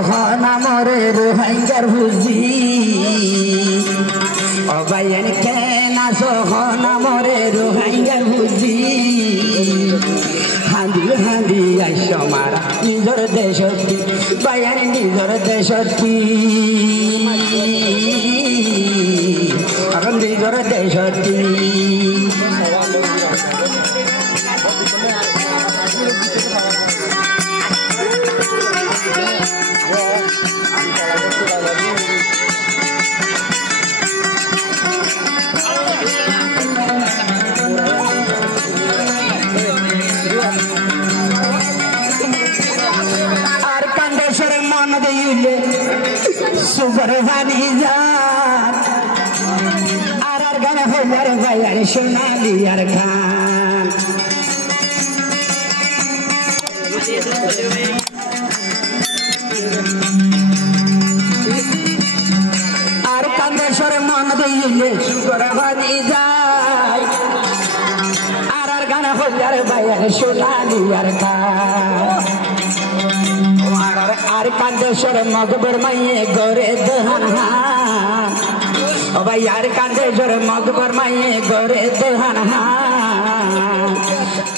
হনা মরে রোহিঙ্গার ভুজি ও ভাইয়ান কেন আসো হনা মরে রোহিঙ্গার ভুজি হাঁদি হাঁদি আইসো মারা নিজর দেশতি ভাইয়ান নিজর দেশতি নিজর দেশতি সুপার ভানি যান আর গানে হইয়ার ভাইয়ার সোনালি আর খান আর কান্দেশ্বর মন দিলে সুপার ভানি যায় আর গানে হইয়ার ভাইয়ার সোনালি আর খান আর কান্দেশ্বর মগবর মাইয়ে গোরে দহান ও ভাই আর কান্দেশ্বর মগবর মাইয়ে গোরে দহান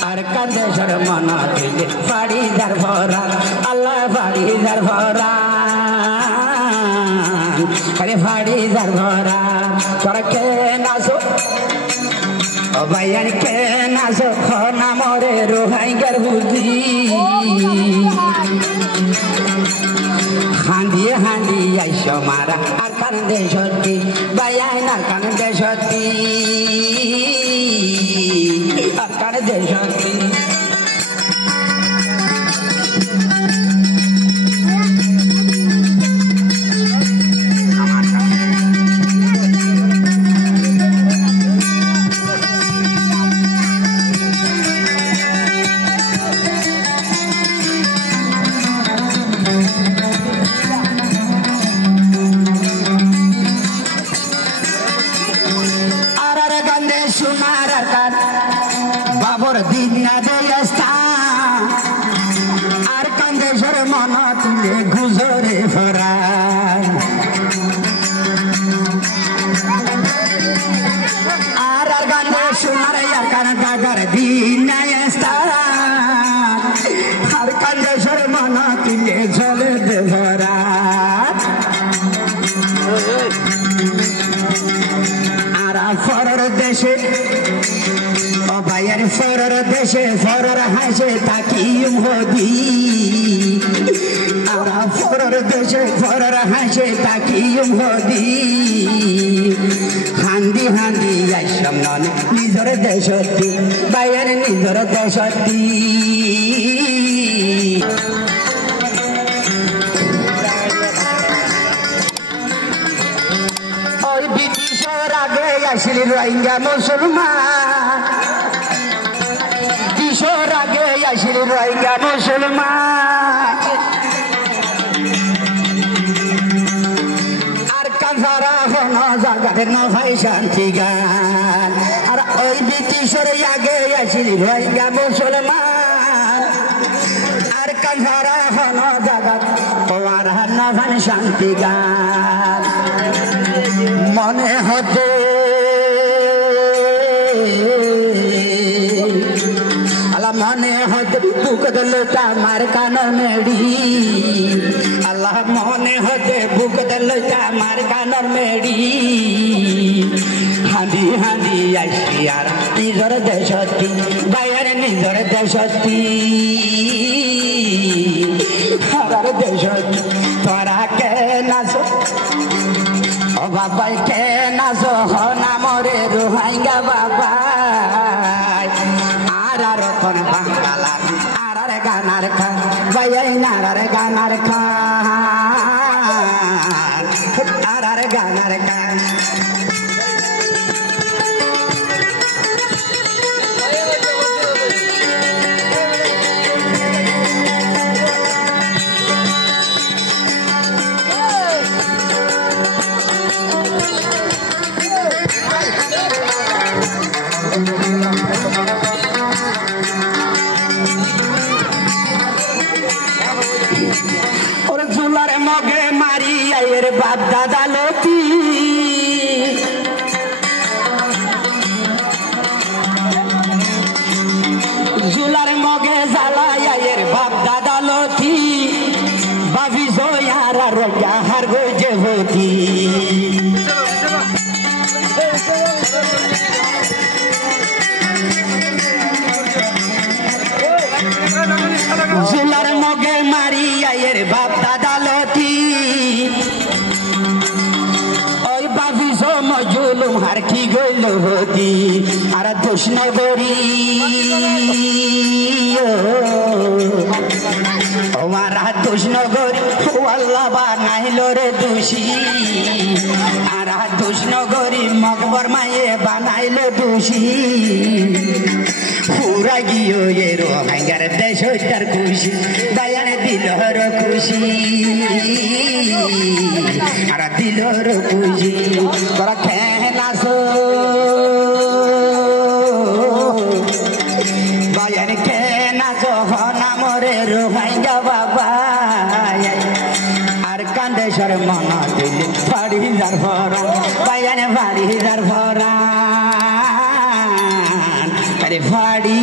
আর কান্দেশ্বর মন দিলে ফাড়ি দার ভরা আল্লাহ ফাড়ি দার ভরা আরে ফাড়ি দার ভরা তোরা কে নাচো ও ভাই আর কে নাচো হনা মরে রোহিঙ্গার বুঝি হাঁদি হাঁদি আইসো মারা আর কান্দে সত্যি বাইন আর কান্দে সত্যি আর কান্দে সত্যি বাবর দিন না দেস্তা আর কান্দেশ্বর মন তুলে গুজরে ফরা আর গান্ধে সোনার আর কান গাগার দিন না দেস্তা আর কান্দেশ্বর মন তুলে জলে দেভরা আর ফরর দেশে ও ভাইয়ার ফরর দেশে ফরর হাসে তাকিম হদি আমরা ফরর দেশে ফরর হাসে তাকিম হদি হান্দি হান্দি আইসম ননে নিজর দেশতি ভাইয়ার নিজর দেশতি ওই ব্রিটিশর আগে আসিল রোহিঙ্গা মুসলমান কিশোর আগে আসিল রোহিঙ্গা মুসলমান আর কাঁচারা হন জাগাতে নভাই শান্তি গান আর ওই ব্রিটিশর আগে আসিল রোহিঙ্গা মুসলমান আর কাঁচারা হন জাগাত তোমার নভান শান্তি গান মনে হতে মনে হতে বুক দলটা মার কান মেড়ি আল্লাহ মনে হতে বুক দলটা মার কানর মেড়ি হাঁদি হাঁদি আসি আর নিজর দেশতি বাইরে নিজর দেশতি হারার দেশতি তোরা কে নাচো ও বাবাই কে নাচো হনা মরে রোহিঙ্গা বাবা রতন বাংলার আর গানার খান ভাইয়াই নারার গানার খান আর গানার খান হতি আর দোষনগরী ওমারা দোষনগরী ও আল্লাহ বানাইল রে দোষী আর দোষনগরী মকবর মায়ে বানাইল দোষী পুরা গিয়ে এর ভাঙ্গার দেশ তার খুশি দয়ান দিলর খুশি আর দিলর খুশি তোরা খেলাস দয়ান খেনা যখন আমরে রোহাইঙ্গা বাবা আর কান্দেশ্বর মন দিল ফাড়ি যার ভরা দয়ান ফাড়ি যার ভরা ফাড়ি